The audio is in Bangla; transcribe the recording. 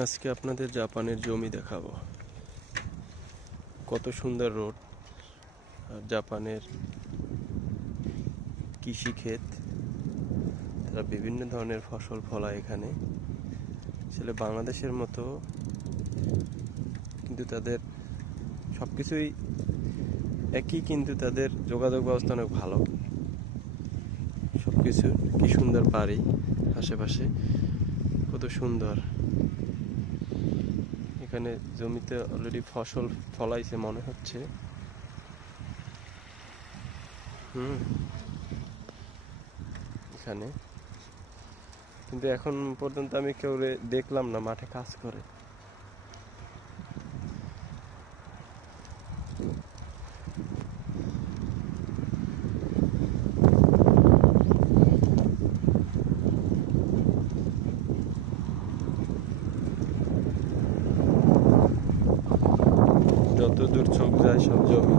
আজকে আপনাদের জাপানের জমি দেখাবো। কত সুন্দর রোড আর জাপানের কৃষিক্ষেত। তারা বিভিন্ন ধরনের ফসল ফলায় এখানে। আসলে বাংলাদেশের মতো, কিন্তু তাদের সবকিছুই একই, কিন্তু তাদের যোগাযোগ ব্যবস্থা অনেক ভালো। সবকিছু কি সুন্দর বাড়ি আশেপাশে, কত সুন্দর। এখানে জমিতে অলরেডি ফসল ফলাইছে মনে হচ্ছে। এখানে কিন্তু এখন পর্যন্ত আমি কেউ দেখলাম না মাঠে কাজ করে। যত দূর চোখ যায় সব জমি।